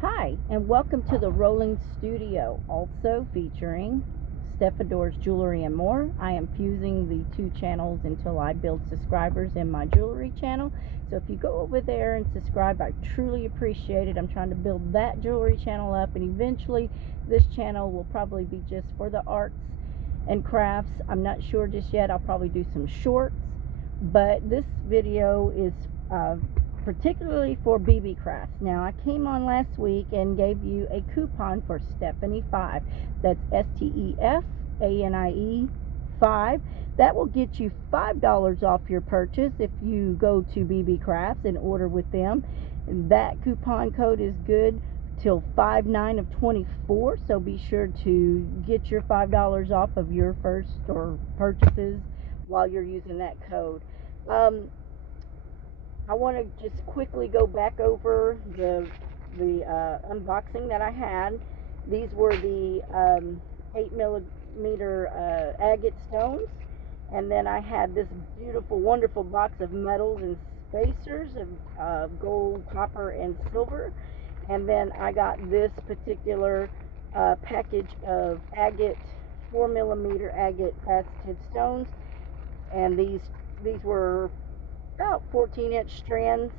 Hi, and welcome to the Rolling Studio, also featuring Stefador's Jewelry and More. I am fusing the two channels until I build subscribers in my jewelry channel. So if you go over there and subscribe, I truly appreciate it. I'm trying to build that jewelry channel up, and eventually this channel will probably be just for the arts and crafts. I'm not sure just yet. I'll probably do some shorts, but this video is particularly for BBcraft. Now, I came on last week and gave you a coupon for Stefanie 5. That's STEFANIE 5. That will get you $5 off your purchase if you go to BBcraft and order with them. And that coupon code is good till 5/9/24, so be sure to get your $5 off of your first or purchases while you're using that code. I want to just quickly go back over the unboxing that I had. These were the 8mm agate stones, and then I had this beautiful, wonderful box of metals and spacers of gold, copper, and silver. And then I got this particular package of agate, 4mm agate faceted stones, and these were about 14-inch strands,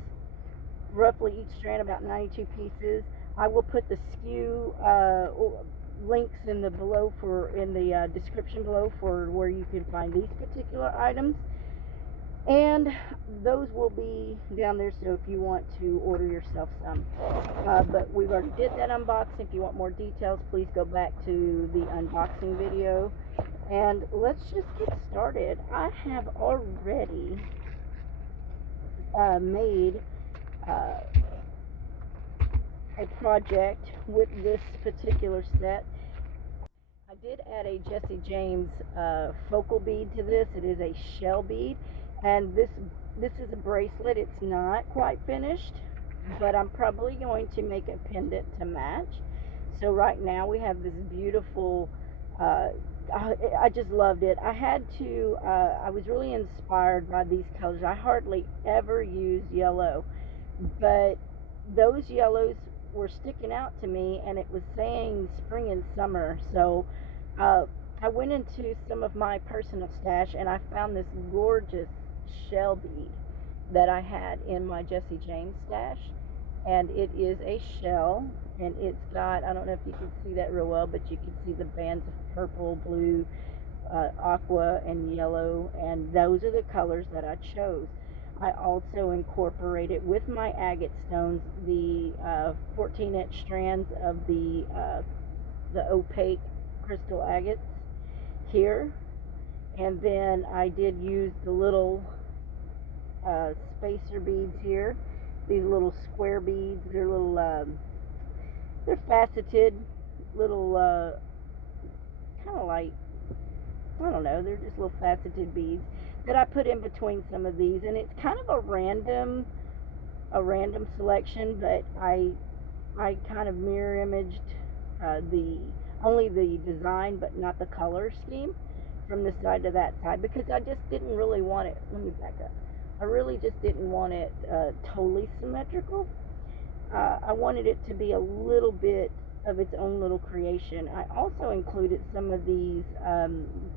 roughly each strand about 92 pieces. I will put the SKU links in the description below for where you can find these particular items, and those will be down there, so if you want to order yourself some. But we've already did that unboxing. If you want more details, please go back to the unboxing video, and let's just get started. I have already made a project with this particular set. I did add a Jesse James focal bead to this. It is a shell bead, and this is a bracelet. It's not quite finished, but I'm probably going to make a pendant to match. So right now we have this beautiful I just loved it. I was really inspired by these colors. I hardly ever use yellow, but those yellows were sticking out to me, and it was saying spring and summer. So I went into some of my personal stash, and I found this gorgeous shell bead that I had in my Jesse James stash, and it is a shell, and it's got, I don't know if you can see that real well, but you can see the bands of purple, blue, aqua, and yellow, and those are the colors that I chose. I also incorporated with my agate stones the 14-inch strands of the opaque crystal agates here, and then I did use the little spacer beads here. These little square beads, they're little, they're faceted, little, kind of like, I don't know, they're just little faceted beads that I put in between some of these, and it's kind of a random selection, but I kind of mirror imaged only the design, but not the color scheme from this side to that side, because I just didn't really want it. Let me back up. I really just didn't want it totally symmetrical. I wanted it to be a little bit of its own little creation. I also included some of these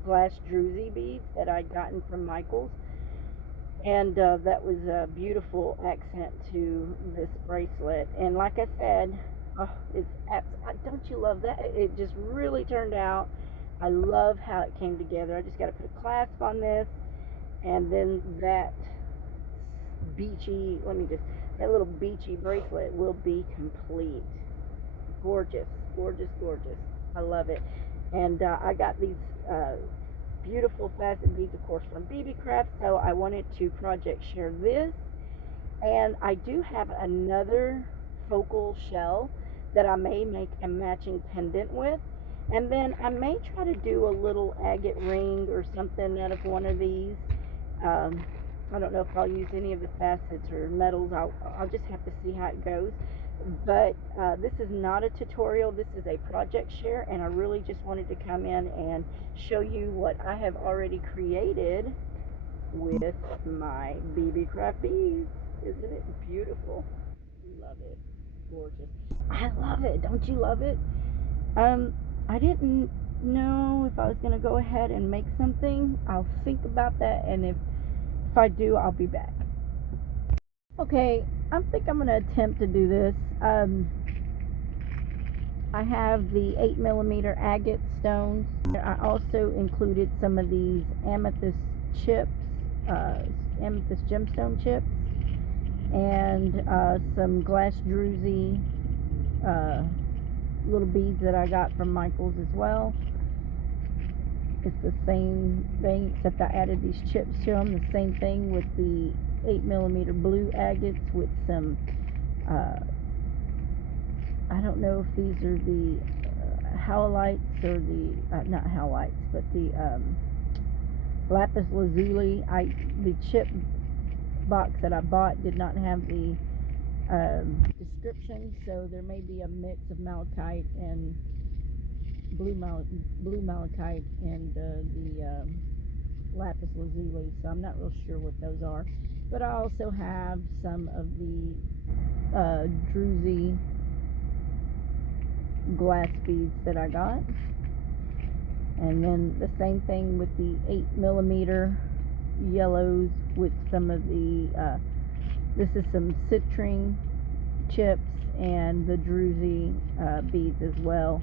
glass druzy beads that I'd gotten from Michael's, and that was a beautiful accent to this bracelet. And like I said, don't you love that? It just really turned out. I love how it came together. I just got to put a clasp on this, and then that that little beachy bracelet will be complete. Gorgeous, gorgeous, gorgeous. I love it. And I got these beautiful facet beads, of course, from BBcraft, so I wanted to project share this. And I do have another focal shell that I may make a matching pendant with. And then I may try to do a little agate ring or something out of one of these. I don't know if I'll use any of the facets or metals. I'll just have to see how it goes. But this is not a tutorial. This is a project share, and I really just wanted to come in and show you what I have already created with my BBcraft beads. Isn't it beautiful? Love it. Gorgeous. I love it. Don't you love it? I didn't know if I was going to go ahead and make something. I'll think about that, and if I do, I'll be back. Okay, I think I'm going to attempt to do this. I have the 8mm agate stones. I also included some of these amethyst chips, amethyst gemstone chips, and some glass druzy little beads that I got from Michael's as well. It's the same thing, except I added these chips to them. The same thing with the 8mm blue agates with some, I don't know if these are the howlites or the, not howlites, but the lapis lazuli. The chip box that I bought did not have the description, so there may be a mix of malachite and blue malachite and the lapis lazuli, so I'm not real sure what those are. But I also have some of the druzy glass beads that I got, and then the same thing with the 8mm yellows with some of the this is some citrine chips and the druzy beads as well.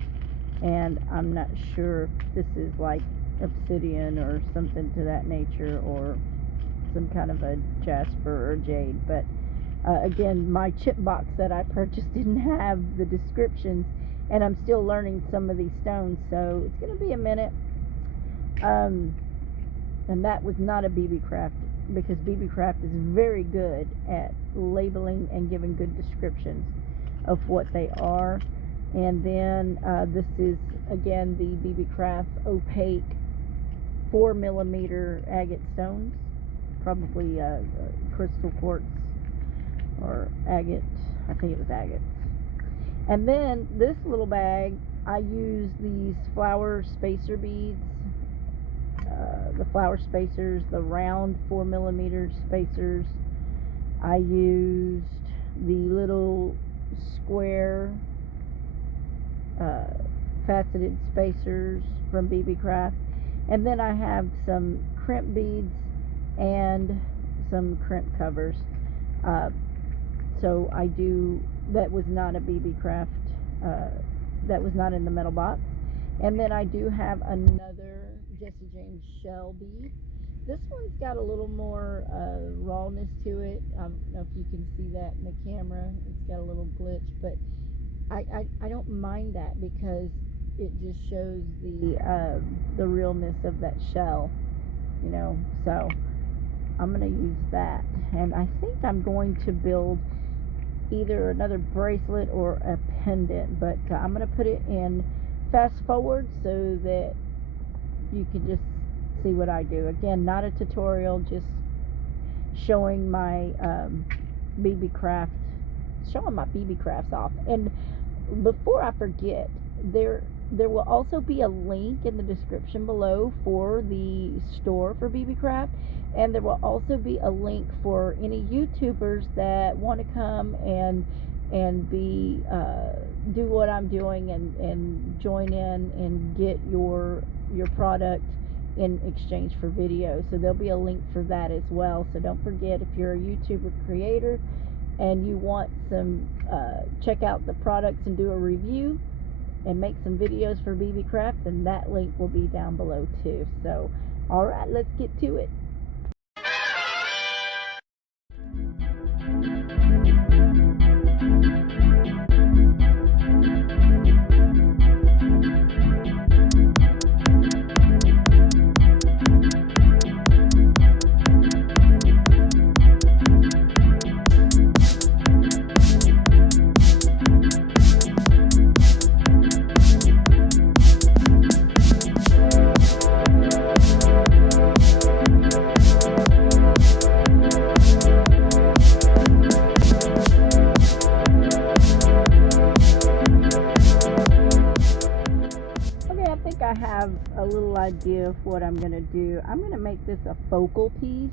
And I'm not sure if this is like obsidian or something to that nature, or some kind of a jasper or jade. But again, my chip box that I purchased didn't have the descriptions, and I'm still learning some of these stones, so it's going to be a minute. And that was not a BBcraft, because BBcraft is very good at labeling and giving good descriptions of what they are. And then this is again the BBcraft opaque 4mm agate stones, probably crystal quartz or agate. I think it was agate. And then this little bag, I use these flower spacer beads, the flower spacers, the round 4mm spacers. I used the little square faceted spacers from BBcraft, and then I have some crimp beads and some crimp covers. So I do, that was not a BBcraft, that was not in the metal box. And then I do have another Jesse James shell bead. This one's got a little more rawness to it. I don't know if you can see that in the camera. It's got a little glitch, but I don't mind that, because it just shows the realness of that shell, you know. So I'm going to use that, and I think I'm going to build either another bracelet or a pendant, but I'm going to put it in fast forward so that you can just see what I do. Again, not a tutorial, just showing my BBcraft, showing my BBcrafts off. And before I forget, there will also be a link in the description below for the store for BBcraft, and there will also be a link for any YouTubers that want to come and be do what I'm doing and join in and get your product in exchange for videos. So there'll be a link for that as well. So don't forget, if you're a YouTuber creator and you want some check out the products and do a review and make some videos for BBcraft, then that link will be down below too. So alright, let's get to it. idea of what I'm going to do. I'm going to make this a focal piece,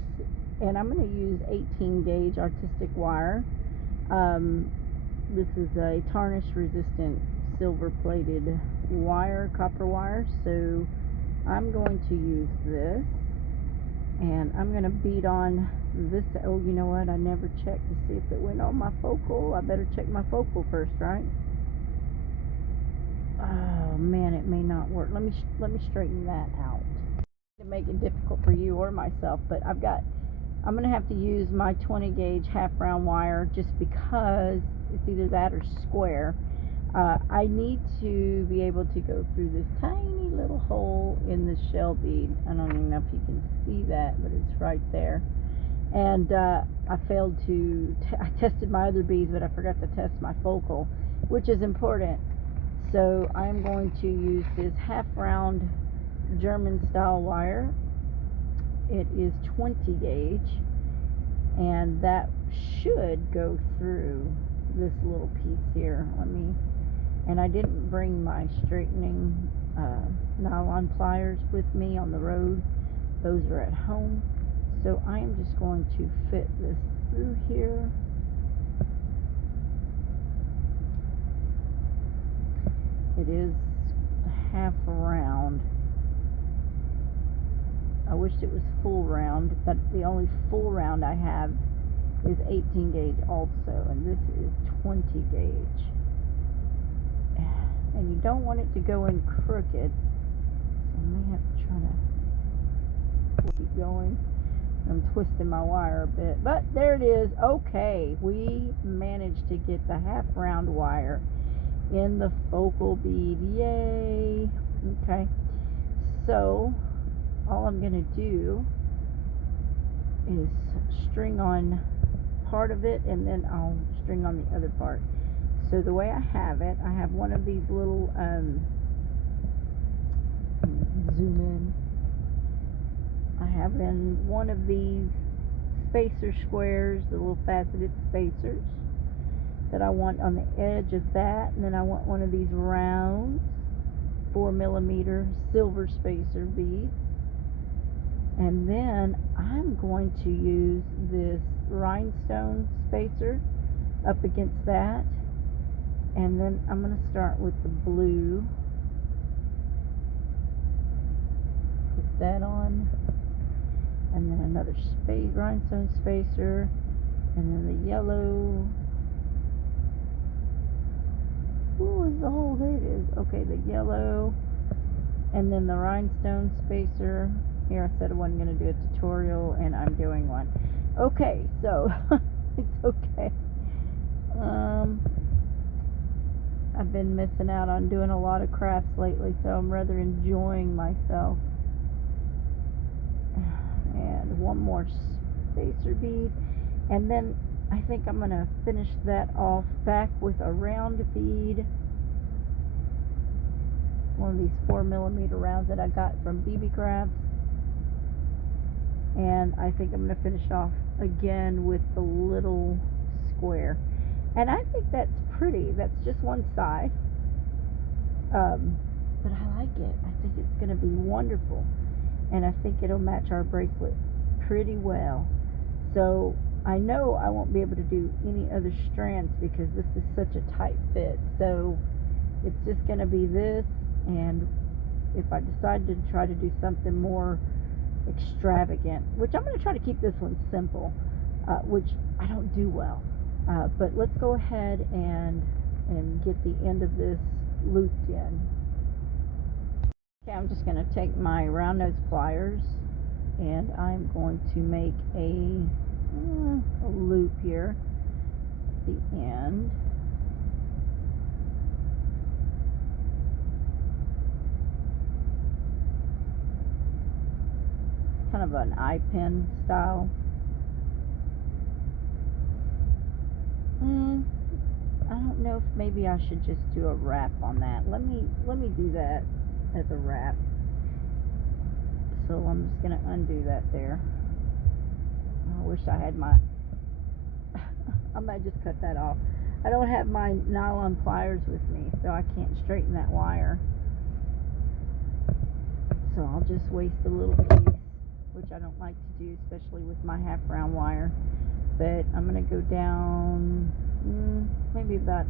and I'm going to use 18 gauge artistic wire. This is a tarnish resistant silver plated wire, copper wire, so I'm going to use this, and I'm going to bead on this. Oh, you know what, I never checked to see if it went on my focal. I better check my focal first, right? Oh man, it may not work. Let me straighten that out to make it difficult for you or myself. But I'm going to have to use my 20 gauge half round wire just because it's either that or square. I need to be able to go through this tiny little hole in the shell bead. I don't even know if you can see that, but it's right there. And I failed to, I tested my other beads, but I forgot to test my focal, which is important. So I'm going to use this half round German style wire. It is 20 gauge, and that should go through this little piece here. And I didn't bring my straightening nylon pliers with me on the road. Those are at home. So I am just going to fit this through here. It is half round. I wished it was full round, but the only full round I have is 18 gauge also, and this is 20 gauge. And you don't want it to go in crooked, so I may have to try to keep going. I'm twisting my wire a bit, but there it is. Okay, we managed to get the half round wire in the focal bead. Yay! Okay, so all I'm going to do is string on part of it, and then I'll string on the other part. So the way I have it, I have one of these little zoom in. I have in one of these spacer squares, the little faceted spacers that I want on the edge of that, and then I want one of these round 4mm silver spacer beads, and then I'm going to use this rhinestone spacer up against that, and then I'm going to start with the blue, put that on, and then another rhinestone spacer, and then the yellow. Ooh, where's the hole? There it is. Okay, the yellow, and then the rhinestone spacer. Here, I said I wasn't going to do a tutorial, and I'm doing one. Okay, so it's okay. I've been missing out on doing a lot of crafts lately, so I'm rather enjoying myself. And one more spacer bead, and then I think I'm going to finish that off back with a round bead, one of these 4mm rounds that I got from BBcraft, and I think I'm going to finish off again with the little square, and I think that's pretty. That's just one side, but I like it. I think it's going to be wonderful, and I think it'll match our bracelet pretty well. So I know I won't be able to do any other strands because this is such a tight fit. So it's just going to be this, and if I decide to try to do something more extravagant, which I'm going to try to keep this one simple, which I don't do well. But let's go ahead and get the end of this looped in. Okay, I'm just going to take my round nose pliers, and I'm going to make a loop here at the end. Kind of an eye pin style. I don't know if maybe I should just do a wrap on that. Let me do that as a wrap. So I'm just going to undo that there. I wish I had my I might just cut that off. I don't have my nylon pliers with me, so I can't straighten that wire. So I'll just waste a little piece, which I don't like to do, especially with my half round wire. But I'm going to go down maybe about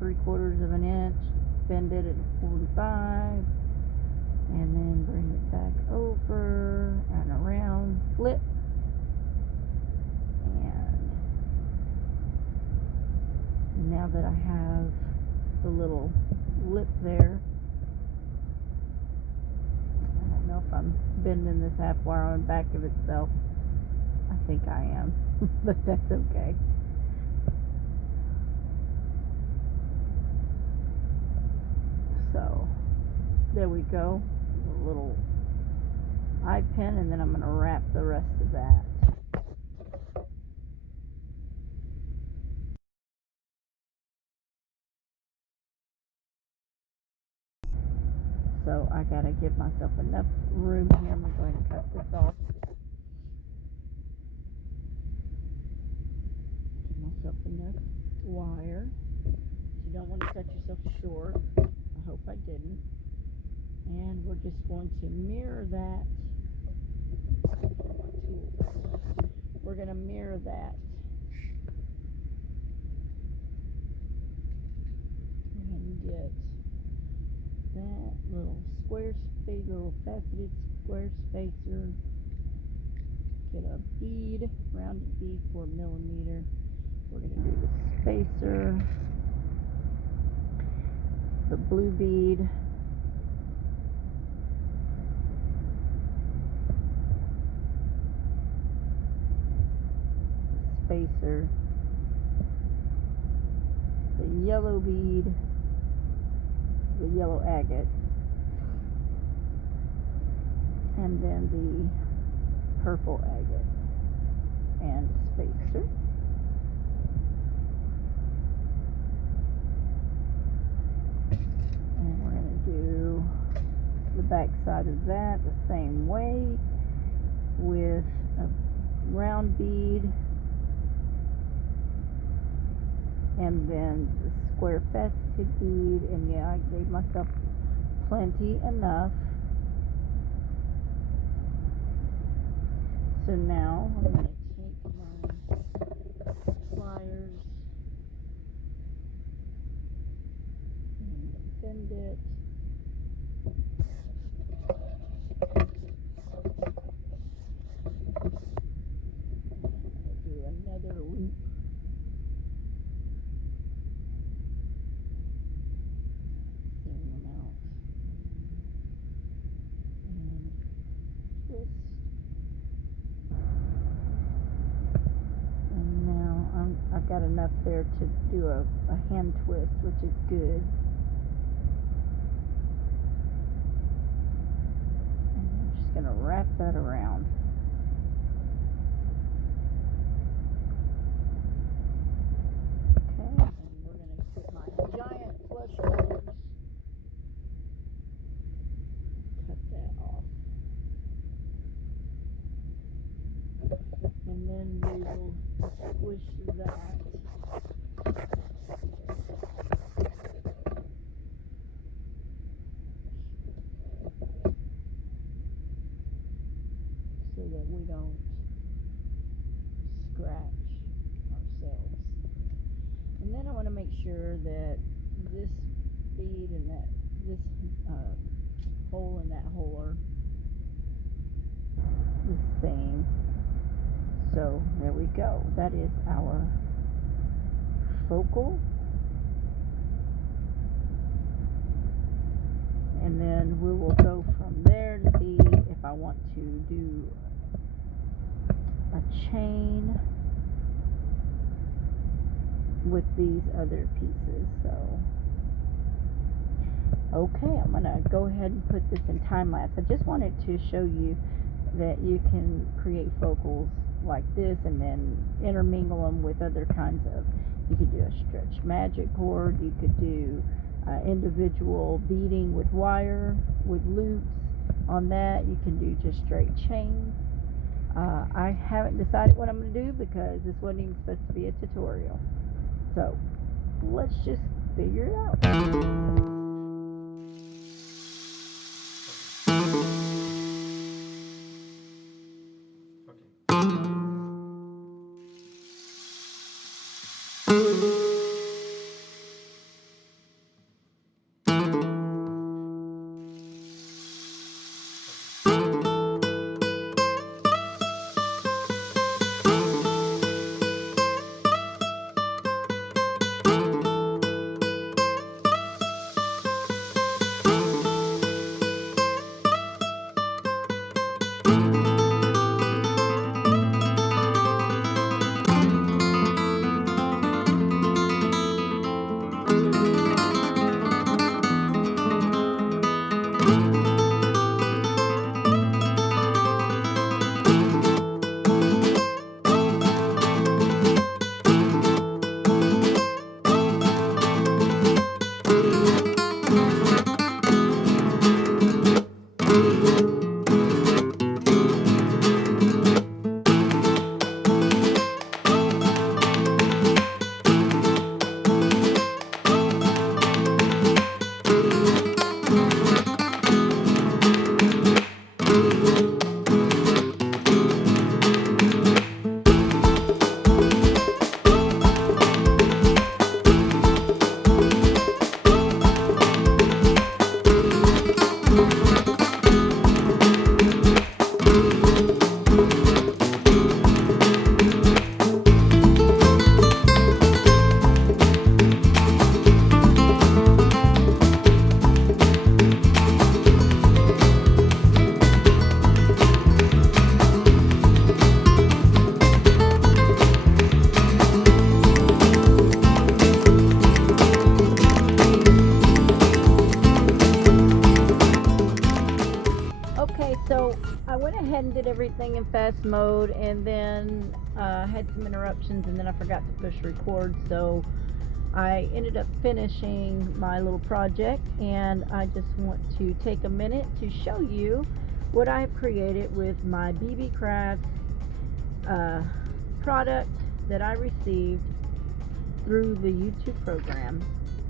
3/4 of an inch, bend it at 45, and then bring it back over and around, flip, and now that I have the little lip there, I don't know if I'm bending this half wire on the back of itself. I think I am, but that's okay. So there we go, a little eye pin, and then I'm going to wrap the rest of that. So I got to give myself enough room here. I'm going to cut this off. Give myself enough wire. You don't want to cut yourself short. I hope I didn't. And we're just going to mirror that. We're going to mirror that. And get that little square space, little faceted square spacer. Get a bead, rounded bead, 4 millimeter. We're going to do the spacer, the blue bead, spacer, the yellow bead, the yellow agate, and then the purple agate, and spacer. And we're going to do the back side of that the same way with a round bead, and then the square faceted bead. And yeah, I gave myself plenty enough. So now I'm going to take my pliers and bend it. Do another loop. Same amount. And twist. And now I've got enough there to do a hand twist, which is good. And I'm just going to wrap that around. Okay, and we're going to put my giant flush pliers. Cut that off. And then we will squish that. So that we don't scratch ourselves. And then I want to make sure that this bead and that this hole and that hole are the same. So there we go. That is our focal. And then we will go from there to see if I want to do a chain with these other pieces. So okay, I'm going to go ahead and put this in time lapse. I just wanted to show you that you can create focals like this and then intermingle them with other kinds of, you could do a stretch magic cord, you could do individual beading with wire, with loops on that, you can do just straight chain. I haven't decided what I'm going to do because this wasn't even supposed to be a tutorial. So let's just figure it out. in fast mode, and then had some interruptions, and then I forgot to push record, so I ended up finishing my little project, and I just want to take a minute to show you what I have created with my BBcraft product that I received through the YouTube program.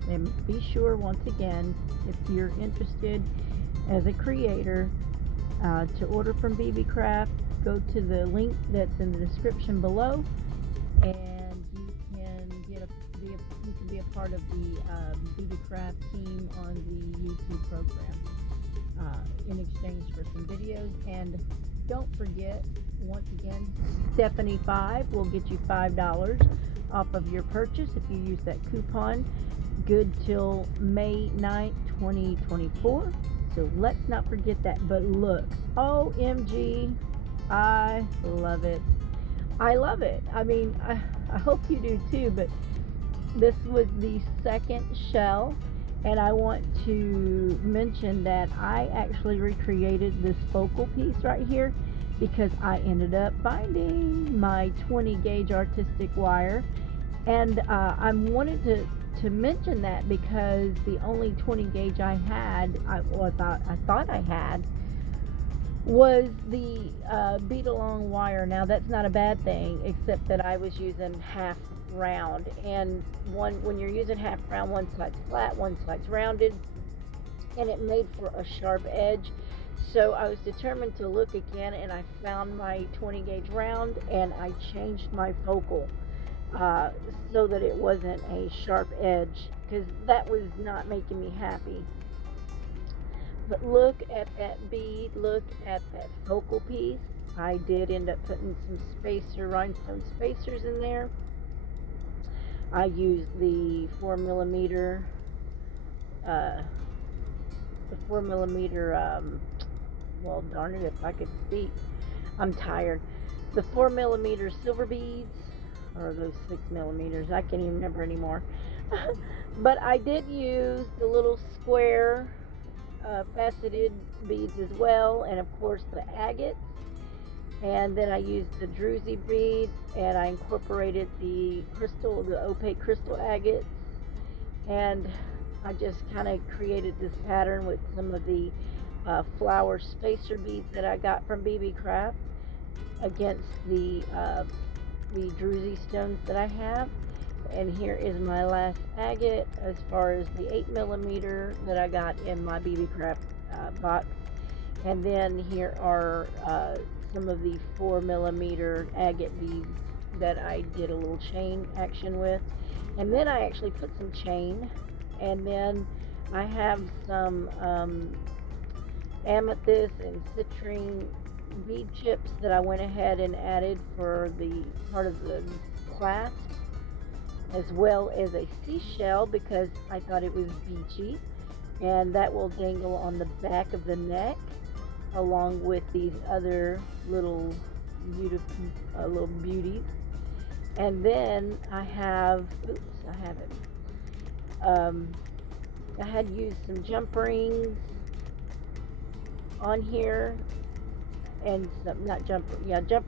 And be sure, once again, if you're interested as a creator to order from BBcraft, go to the link that's in the description below, and you can be a part of the BBcraft team on the YouTube program in exchange for some videos. And don't forget, once again, Stefanie5 will get you $5 off of your purchase if you use that coupon, good till May 9th, 2024. So let's not forget that. But look, OMG, I love it. I love it. I mean, I hope you do too, but this was the second shell, and I want to mention that I actually recreated this focal piece right here because I ended up finding my 20 gauge artistic wire, and I wanted to mention that because the only 20 gauge I had, I thought I had, was the bead along wire. Now that's not a bad thing, except that I was using half round, and when you're using half round, one side's flat, one side's rounded, and it made for a sharp edge. So I was determined to look again, and I found my 20 gauge round, and I changed my focal so that it wasn't a sharp edge, because that was not making me happy. But look at that bead, look at that focal piece. I did end up putting some rhinestone spacers in there. I used the 4mm, well, darn it, if I could speak, I'm tired. The 4mm silver beads, or those 6mm, I can't even remember anymore. But I did use the little square faceted beads as well, and of course the agates. And then I used the druzy bead, and I incorporated the opaque crystal agates, and I just kind of created this pattern with some of the flower spacer beads that I got from BBcraft against the druzy stones that I have. And here is my last agate as far as the 8mm that I got in my BBcraft box. And then here are some of the 4mm agate beads that I did a little chain action with. And then I actually put some chain, and then I have some amethyst and citrine bead chips that I went ahead and added for the part of the clasp, as well as a seashell because I thought it was beachy, and that will dangle on the back of the neck along with these other little beauties. And then I have, I had used some jump rings on here, and some, jump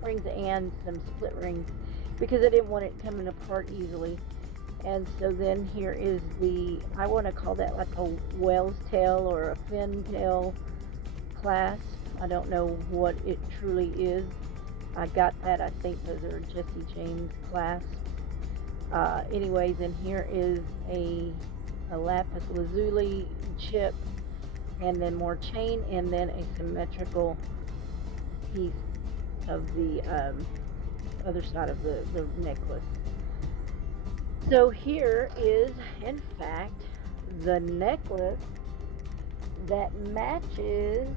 rings and some split rings, because I didn't want it coming apart easily. And so then here is I want to call that like a whale's tail or a fin tail clasp. I don't know what it truly is. I got that, I think those are Jesse James clasps. Anyways, and here is a lapis lazuli chip, and then more chain, and then a symmetrical piece of the other side of the necklace. So here is, in fact, the necklace that matches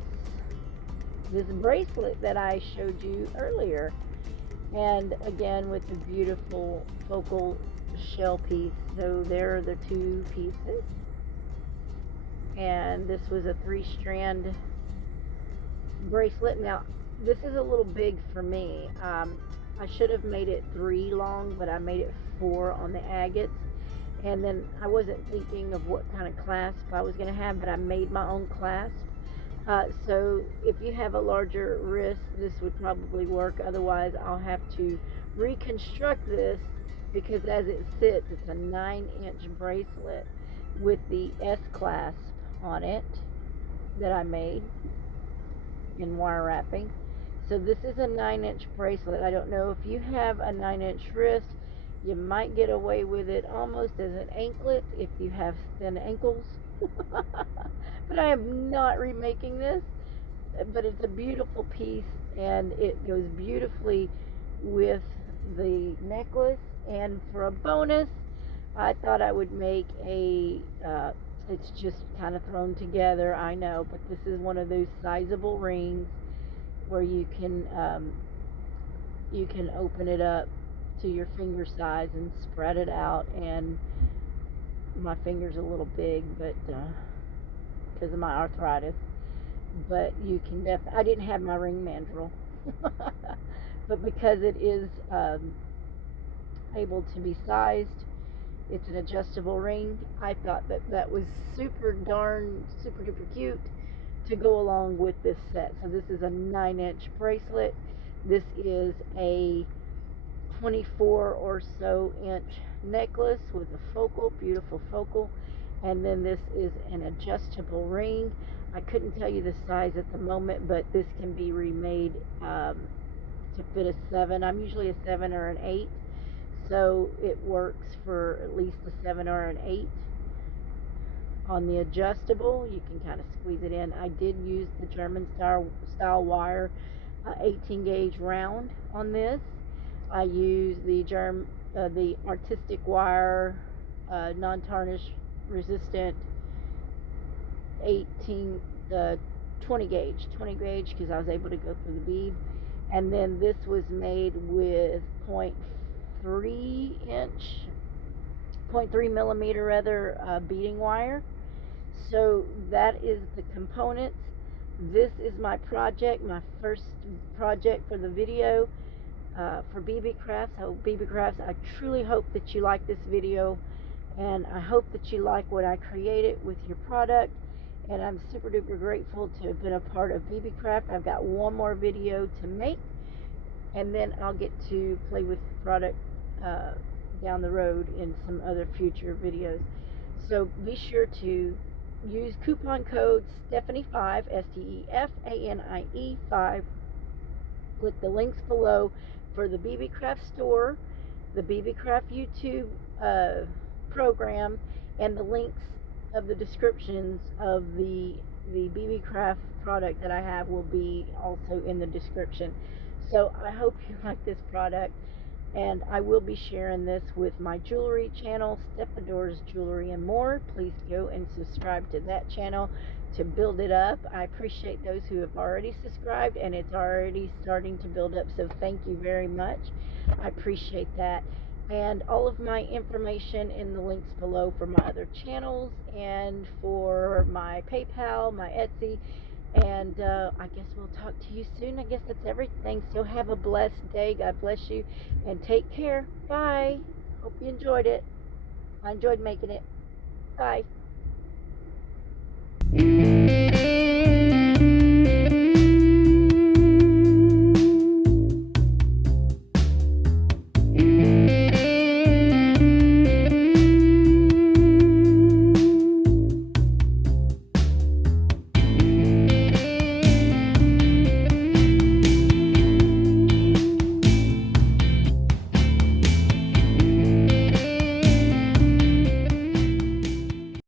this bracelet that I showed you earlier, and again with the beautiful focal shell piece. So there are the two pieces, and this was a 3-strand bracelet. Now this is a little big for me. I should have made it 3 long, but I made it 4 on the agates. And then I wasn't thinking of what kind of clasp I was going to have, but I made my own clasp So if you have a larger wrist, this would probably work. Otherwise, I'll have to reconstruct this, because as it sits, it's a 9-inch bracelet with the S clasp on it that I made in wire wrapping. So this is a 9-inch bracelet. I don't know if you have a 9-inch wrist, you might get away with it almost as an anklet if you have thin ankles. But I am not remaking this. But it's a beautiful piece, and it goes beautifully with the necklace. And for a bonus, I thought I would make a, it's just kind of thrown together, I know, but this is one of those sizable rings where you can open it up to your finger size and spread it out. And my finger's a little big, but because of my arthritis, but you can definitely, I didn't have my ring mandrel, but because it is able to be sized, it's an adjustable ring, I thought that that was super duper cute to go along with this set. So this is a 9-inch bracelet. This is a 24 or so inch necklace with a focal, beautiful focal, and then this is an adjustable ring. I couldn't tell you the size at the moment, but this can be remade to fit a 7. I'm usually a 7 or an 8, so it works for at least a 7 or an 8. On the adjustable, you can kind of squeeze it in. I did use the German style wire, 18 gauge round on this. I used the artistic wire, non-tarnish resistant 20 gauge because I was able to go through the bead. And then this was made with 0.3 millimeter rather beading wire. So that is the components. This is my project, my first project for the video for BBcraft. So BBcraft, I truly hope that you like this video, and I hope that you like what I created with your product. And I'm super duper grateful to have been a part of BBcraft. I've got one more video to make, and then I'll get to play with the product down the road in some other future videos. So be sure to use coupon code Stefanie5, Stefanie 5. Click the links below for the BBcraft store, the BBcraft YouTube program, and the links of the descriptions of the BBcraft product that I have will be also in the description. So I hope you like this product, and I will be sharing this with my jewelry channel, Stefador's Jewelry and More. Please go and subscribe to that channel to build it up. I appreciate those who have already subscribed, and it's already starting to build up, so thank you very much. I appreciate that. And all of my information in the links below for my other channels and for my PayPal, my Etsy, and I guess we'll talk to you soon. I guess that's everything. So have a blessed day. God bless you, and take care. Bye. Hope you enjoyed it. I enjoyed making it. Bye.